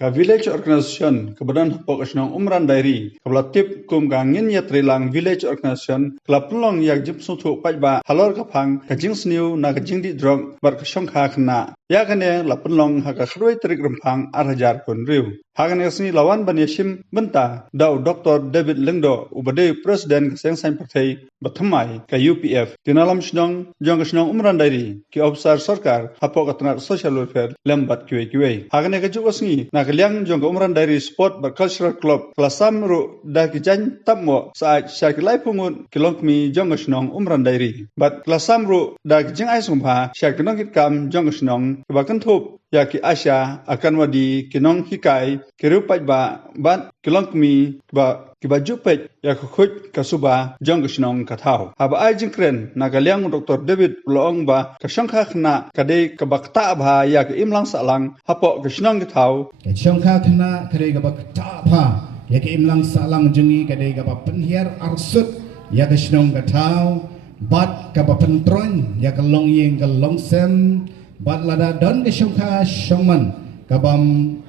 ka village organisation kebadan hapok asnong umran dairi kabla tip kum gangin ya trilang village organisation klap long yak jip sutu pajba halor kapang ka jingsniu na ka jingdi drog bar ka shongkha khna ya kane lapun long ha ka khroi trik rumpang 8000 kun riu hagan asni lawan ban yashim benta daw dr david lengdo ubade president seng sain partai bathamai ka upf tinalam shnong jong shnong umran dairi ki officer sarkar hapok atnar social welfare lembat kwe hagan ka jugosni na kaliang jong umran dairi sport bar cultural club kelasam ru da ki jan tapmo saat syakilai pungun kilongmi jong shnong umran dairi bat kelasam ru da ki jing ai sumpha syakinong kitkam jong shnong kebakan thup ya ki asya akan wadi kinong hikai kirupaj ba bat kilongmi ba kibajupet ya khut kasuba jong shnong kathau haba ai jingkren nagaliang dr david loong ba kasangkha khna kade kabakta bha ya ki imlang salang hapo kishnong kathau kasangkha khna kade kabakta bha ya ki imlang salang jungi kade kabap penhiar arsut ya kishnong kathau bat kabapentron ya kalong yeng kalong sem bat lada don ke shongkha shongman kabam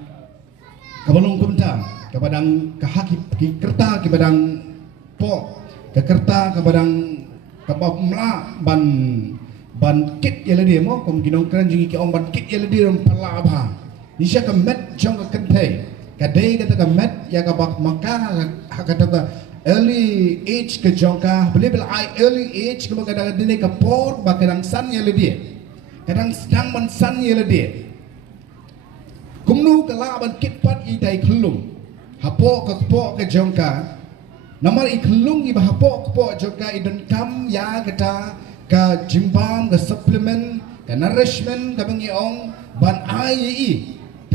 kabalong kumta kabadang kahaki ki kerta ki badang po ke kerta kabadang kabamla ban kit yele dia mo kom ginong kran jingi ki om ban kit yele dia pala ba nisha ka met jong ka kente kadai kata ka met ya ka bak maka kata ka early age ke jongka bel early age ke kadang dine ka por ba kadang san yele dia kadang sedang mensan yele dia kumnu kala ban kitpat i dai khulung hapo ke jongka namar i khulung i hapo jongka i don kam ya kata ka jimbam ka supplement ka nourishment ka bangi ong ban ai i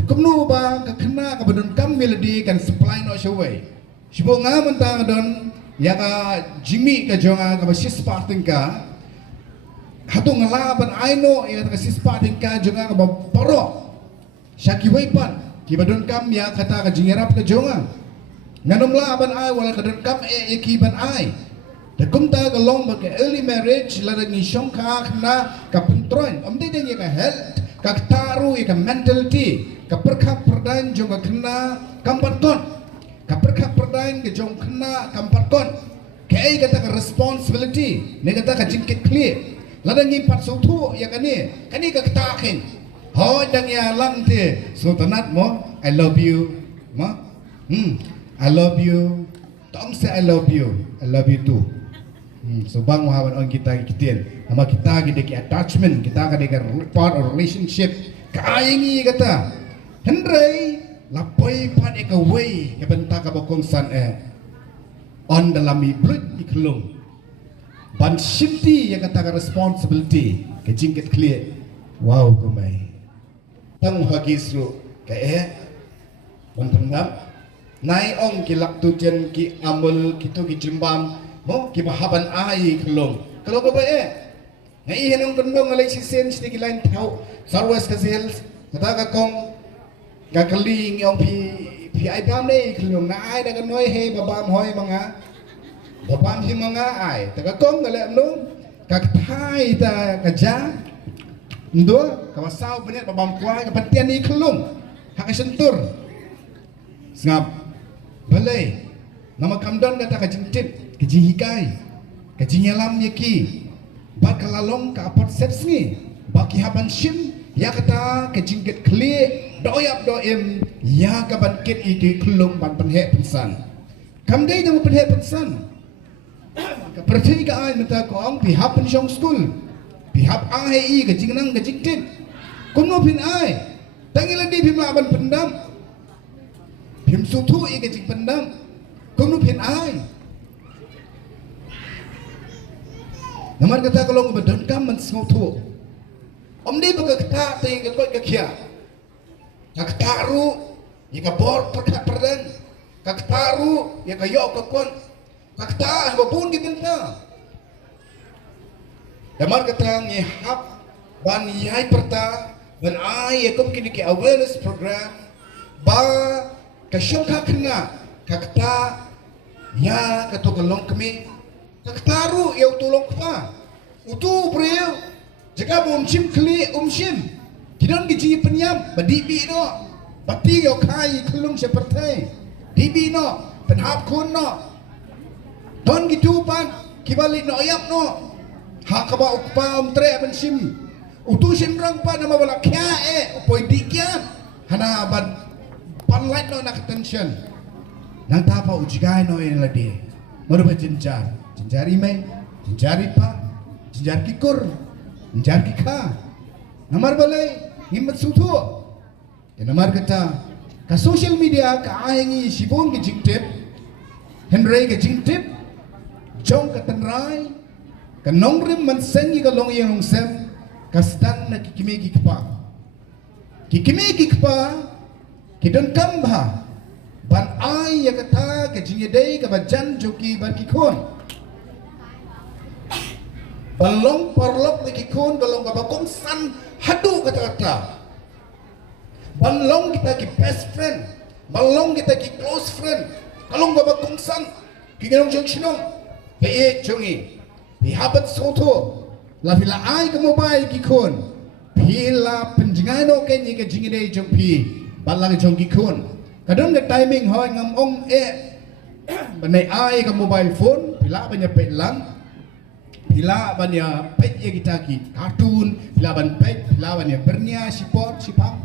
kumnu ba ka khna ka don kam melody kan supply no showai sibo nga mentang don ya ka jimi ka jonga ka basis parting ka hatung ngalaban aino ya ka sispa tingka jonga ka paro syaki waipan kibadon kam ya kata ka jingerap ka jonga nganom laban ai wala ka don kam kiban ai de kumta ka long ba ka early marriage la ni shongka khna ka pentroin amde deng ya ka health ka taru ya ka mentality ka perkha perdan jonga khna kampat kon ka perkha perdan ke jong khna kampat kon kai kata ka responsibility ne kata ka jingkit clear ladang impat sutu ya kani ka ketakin ho dang ya lang te sultanat mo I love you ma I love you tom say I love you too so bang mahawan on kita kitien nama kita gede ki attachment kita gede ka part of relationship kaingi kata hendrai lapoi pat e ka way ke benta ka bokong san on dalam iblut iklung ban shifty yang kata responsibility ke jingket clear wow kumai tang hagisru ke ban penggap nai ong ki laktu jen ki amul kitu ki jimbam mo ki bahaban ai kelong kalau ko ngai henong kendong ngalai sisen sedikit lain tau sarwas ka sel kata ka kong gakaling ong pi ai bam nei kelong nai da ka noi he babam hoi manga babam hi mga ai taga kong gale amno kakthai ta kaja ndo kawasaw benet babam kwai kapatian ni khlung hak sentur ngap balai nama kamdon kata kajintip kajihikai kajinyalam yaki bakalalong ka apat sepsni baki haban shim ya kata kajingket clear doyap doim ya kaban kit iki khlung ban penhe pensan kamdai dang penhe pensan percaya ke ai minta ko ang pihap pensiong school pihap ai ke jingnang ke jingtit kuno pin ai tangila di pim laban pendam pim sutu ke jing pendam kuno pin ai namar kata kalau ngobadon kam men sngotu om di baga kata te ke koi ke kia ka taru ya ka bor perkat perdan ka taru ya ka yo ka kon kakta babun gibinta damar katang hap ban yai perta ban ai yakum kini ki awareness program ba ka shongka khna kakta ya ka to kalong kami kaktaru ya tulong pa utu priyo jaga bom chim kli shim kidon gi ji penyam badi bi do Pati yo kai kelung seperti DB no, penhap kun no. Don gitu pan, kibalik no ayam no. Hak kaba ukpa tre bensim. Utusin rang pan nama balak kya upoi dikian. Hana pan light no nak attention. Nang tapa ujigai no yang ladi. Maru berjenjar, jenjar ime, jenjar ipa, jenjar kikur, jenjar kika. Namar balai himmat sutu. Namar kata ka social media ka ahengi sibon ke jingtip, Henry ke jingtip, jong ka tanrai, ka nongrim man sengi ka long yang sem, ka stan na kikimegi kipa. Kikimegi kipa, kidon kamba, ban ai ya kata ka jingedei ka bajan joki ban kikon. Balong parlok ni kikon balong ka bakong san hadu kata-kata. Balong kita ki best friend, balong kita ki close friend. Kalau nggak bakungsan, kinong jong sinong, peye jongi, pihabat soto, la pila ai ke mobile ki kon, pila penjengan oke ni ke jingi dei jong pi, balang jong ki kon. Kadang ke timing hoi ngam ong banai ai ke mobile phone, pila banyak pelang, pila banyak pet ye kita ki kartun, pila ban pet, pila banyak bernia sipot sipang.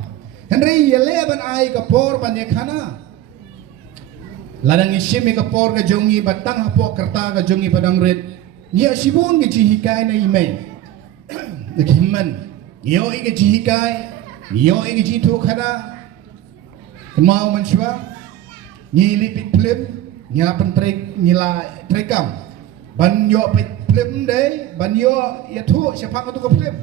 Henry yele ban ai kapor banyak khana. Ladang isim kapor ke jongi batang hapo kerta ke jongi padang red. Nia sibun ke jihikai na ime. Nakimman. Nio ike jihikai. Nio ike jitu khana. Kemau manswa. Ni lipit film. Nia pentrek nila trekam. Ban yo pit film deh. Ban yo yatu siapa tu ke film.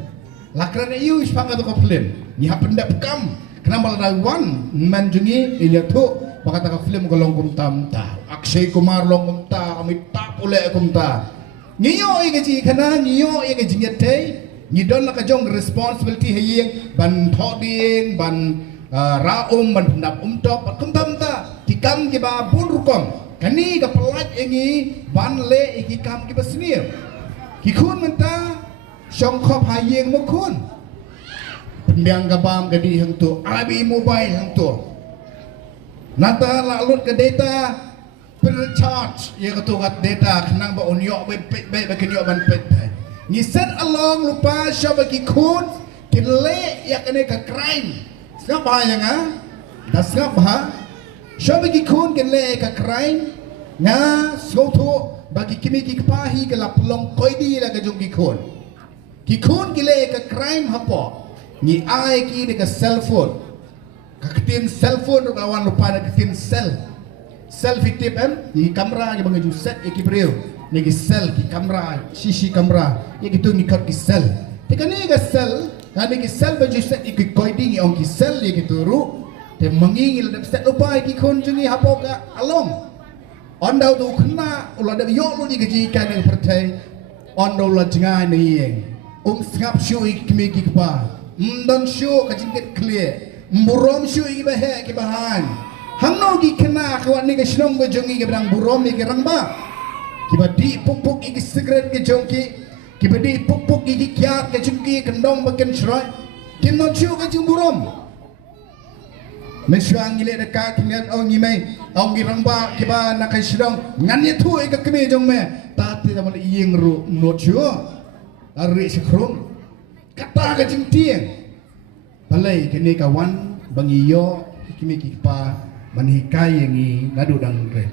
Lakran iu siapa tu ke film. Nia pendap kam. Kenapa ada wan menjungi ini tu pakata ka film golong kumtam ta Akshay Kumar long kumta Amitabh ule kumta ngiyo ige kana ngiyo ige jingete ni don la ka jong responsibility hayeng ban thoding ban ban pendap top kumtam ta tikam ki ba bun rukom kani ka pelat engi ban le iki kam ki basnir ki kun menta song khop hayeng mo kun Pendiang gabam gadi hang tu, abi mobile hang tu. Nata lalut ke data per charge ye ka tu kat data kenang ba onyo be pet be kenyo ban pet. Ni set along lupa syaba ki kun kile ya kene ka crime. Ngap ha yang ah? Das ngap ha? Syaba ki kun kile ka crime nga soto bagi kimi ki pahi ke la pelong koidi la ka jong ki kun. Ki kun kile ka crime hapo. Ni ai ki de ka cellphone kaketin cellphone ro kawan lupa na kaketin selfie tip ni kamera ni bang ju set ki breu ni ki cell ki kamera sisi kamera ye gitu ni kat ki cell te kan ni ka cell ni ki cell bang ju set ki koiding on ki cell ye gitu ru te mangingil de set lupa ki kon jungi hapo ka along on dau tu khna ulah de yo lu ni ki kan ni pertai on dau la jingai ni yeng skap shu ki me ki pa Mdan syu kajingket clear. Burom syu iki bahe ki bahan. Hangno ki kena kawan ni ke snong ke jongi ke bang burom ni ke rangba. Ki badi pupuk iki cigarette ke jongki. Ki badi pupuk iki kiat ke jongki kendong baken shroy. Ki non syu ke jong burom. Mesyang ngile dekat ngan ong ngimai. Ong ki rangba ki ba na ke snong ngan ye thu ke keme jong me. Tati tamal yeng ru not syu. Ari sekrom. Kata ka jing tiang balai kene kawan bangiyo kimi kipa manhikai yang nadu dang re